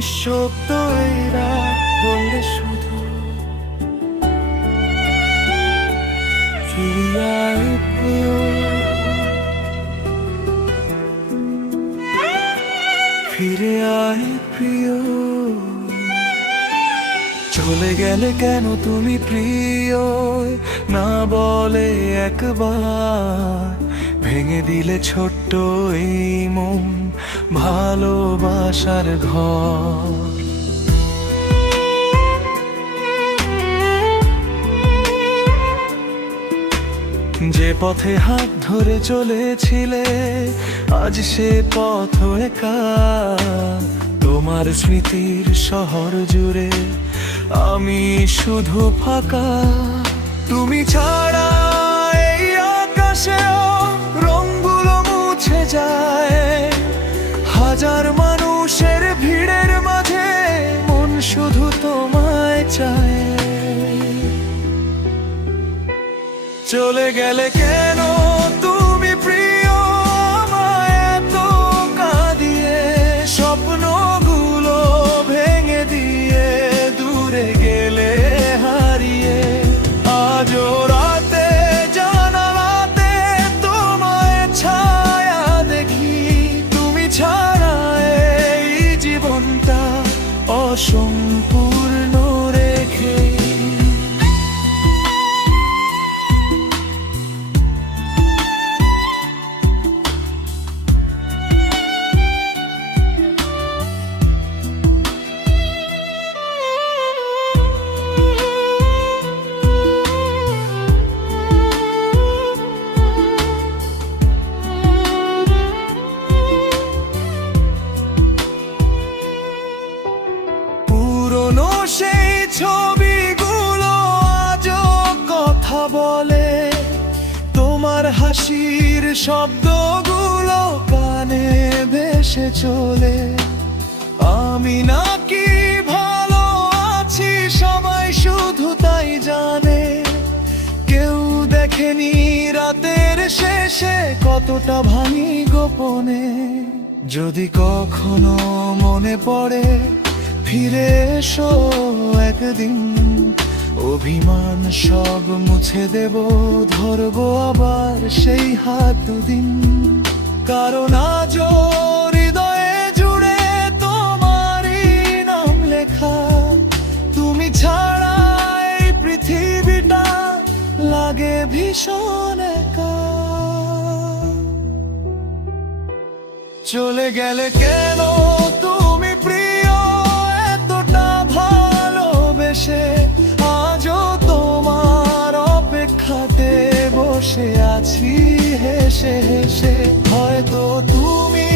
নিঃশব্দ এই রাত বললে শুধু ফিরে আয় প্রিয়, ফিরে আয় প্রিয়। চলে গেলে কেন তুমি প্রিয়, না বলে একবার ভেঙে দিলে ছোট্ট এই মন ভালোবাসার ঘর। যে পথে হাত ধরে চলেছিলে আজ সে পথ একা, তোমার স্মৃতির শহর জুড়ে আমি শুধু ফাঁকা। তুমি ছাড়া এই আকাশেও রঙগুলো মুছে যায়, হাজার মানুষের ভিড়ের মাঝে মন শুধু তোমায় চায়। চলে গেলে কেন তুমি প্রিয়, আমায় এত কাঁদিয়ে স্বপ্নগুলো ভেঙে দিয়ে দূরে গেলে হারিয়ে। আজও রাতে জানালাতে তোমায় ছায়া দেখি, তুমি ছাড়া এই জীবনটা অসম্পূর্ণ রেখে। সেই ছবিগুলো আজও কথা বলে, তোমার হাসির শব্দগুলো কানে ভেসে চলে। আমি নাকি ভালো আছি সবাই শুধু তাই জানে, কেউ দেখেনি রাতের শেষে কতটা ভাঙি গোপনে। যদি কখনো মনে পড়ে ফিরে এসো একদিন, অভিমান সব মুছে দেব, ধরবো আবার সেই হাত দুদিন। কারণ আজও হৃদয়ে জুড়ে তোমারই নাম লেখা, তুমি ছাড়া এই পৃথিবীটা লাগে ভীষণ একা। চলে গেলে কেন তুমি প্রিয়, এতটা ভালোবেসে আজও তোমার অপেক্ষাতে বসে আছি হেসে হেসে। হয়তো তুমি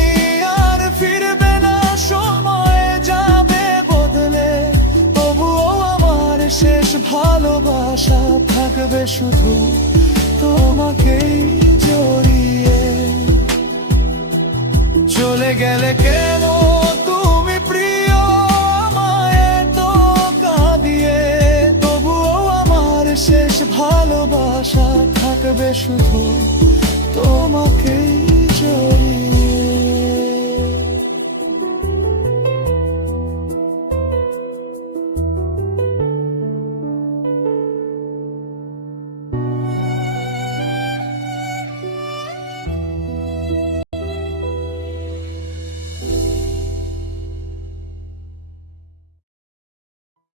আর ফিরবে না, সময় যাবে বদলে, তবুও আমার শেষ ভালোবাসা থাকবে শুধু তোমাকেই জড়িয়ে। চলে গেলে কেন তুমি প্রিয়, আমায় এত কাঁদিয়ে, তবুও আমার শেষ ভালোবাসা থাকবে শুধু তোমাকেই জড়িয়ে।